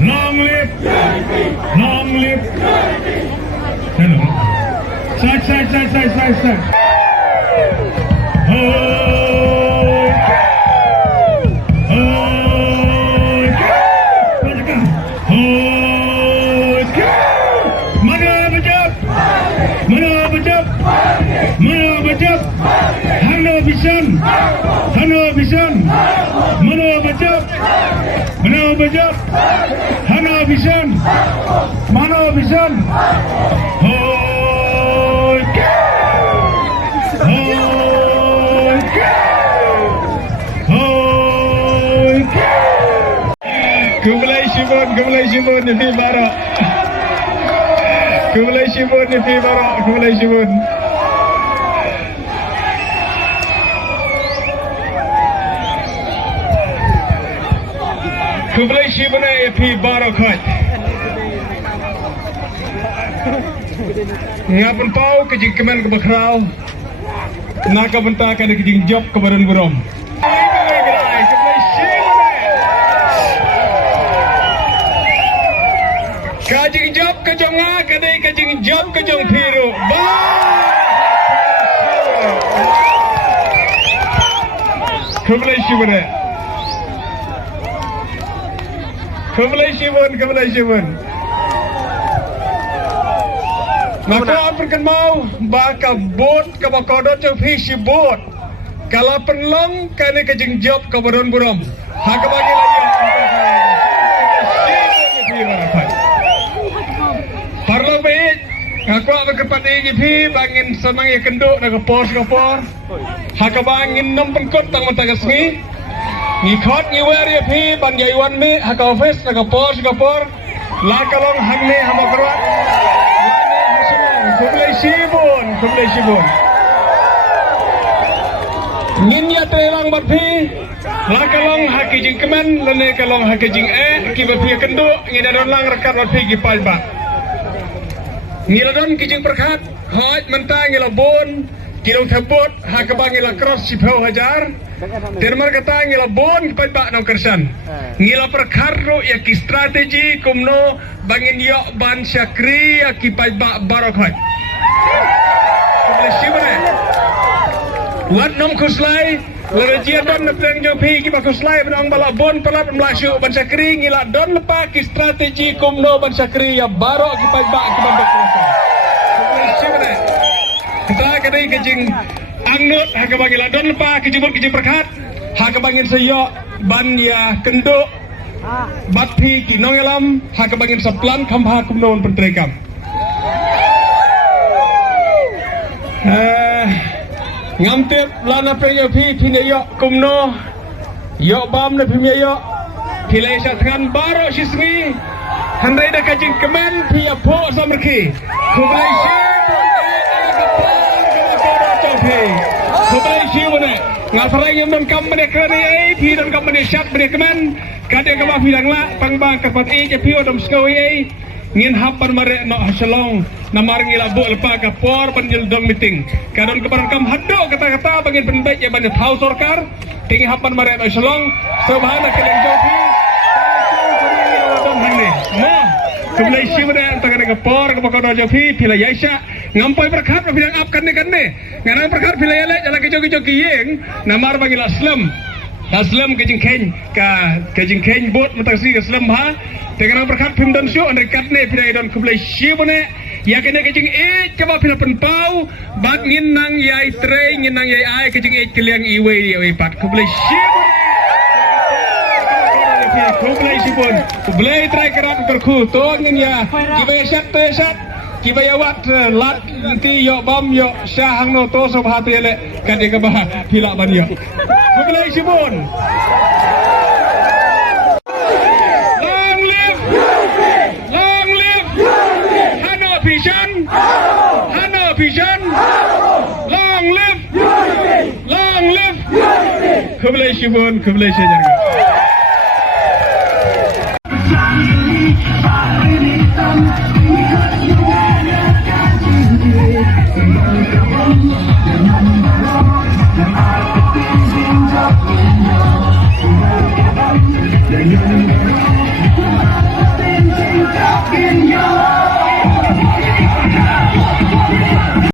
Long live, long live. Hello. Side. Hano Vision, Mano Bajab, Hano Vision, Mano Vision, Kumulai Shibun, Nipi Bara. Kumulai Shibun, Nipi Bara, Kumulai Shibun. Kumulai Shibun, Nipi Bara Khat. Ngapan pau kejing kemen ke bakrau. Naka benta kan kejing job ke badan burom. Kajing job ke jonga kadai kajing job ke jong piru. Kumulai Shibun. Maka aperkan mau baka bot ke bakodot jong fishi bot. Kalau penlong kane kajing job ke badan burom. Hak bagi lagi. Parlo baik, aku apa kepat ini pi bangin senang ya kenduk nak kapor. Hak bangin nom pengkot tang mata kesni. Ngikot ngiwer ya pi banjai wan mi hak office nak kapor. La kalong hangne hama kerat. Kumulai Shibun. Ngin ya telang berpi. La kalong hak jing kemen, lene kalong hak jing kiba pi kenduk ngidadon lang rekat berpi gipai ba. Ngiladon kijing perkat, haj mentang ngilabon, kilong tebot, hakabang ngila cross sipau hajar. Termar kata ngilabon kepada nau kersan. Ngila perkaro ya ki strategi kumno bangin yok ban syakri ya ki paiba barokhai. Kumulai Wat nom kuslai, lerejia don nepeng jopi ki bakuslai benang balabon pelap melasyu ban syakri ngila don lepa ki strategi kumno ban syakri ya barok ki paiba ki ban bakuslai. Kita kadai kejing angnut hakabang ngila don lepa kejing perkat hakabangin sayok ban ya kenduk batpi ki nongelam hakabangin saplan khamha kumnon pentrekam. Ngamtip lana penyo pi pinyo kumno yo bam na pinyo pilai satkan baro sisngi handai da kajing kemen pi apo samerki kumulai Shibun ngasarai ngam kam mene kare pi dan kam mene syak mene kemen kade ka fi dang la pangbang kapat je pi odom skowi ngin hapan mare no hasalong namar ngila bo lepa ka por panjil dong meeting kadon kebaran kam haddo kata-kata bangin penbaik ya banyak hau sorkar tinggi hapan mare no hasalong subhana kedeng jopi dong hangni mo kumulai Shibun antara ka por ka bakodo jopi pila yaisha ngampai perkat bidang ap kan nganang perkat pila yale jala kejoki yeng namar bangil aslam kejing keny bot mutasi aslam ha dengan perkat pimdan syu andai katne pila don kumulai Shibun ya kene kejing coba pila penpau bak nginang yai tre nginang yai ai kejing keliang iwe yai pat kumulai Shibun kumulai try kerat berku to ngin ya kibai sat kibaya wat lat nanti yo bam yo syahang no to sobhati ele kade ka bah pila ban yo kumulai Shibun. Vision, long live, Kumulai Shibun, Kumulai Shibun.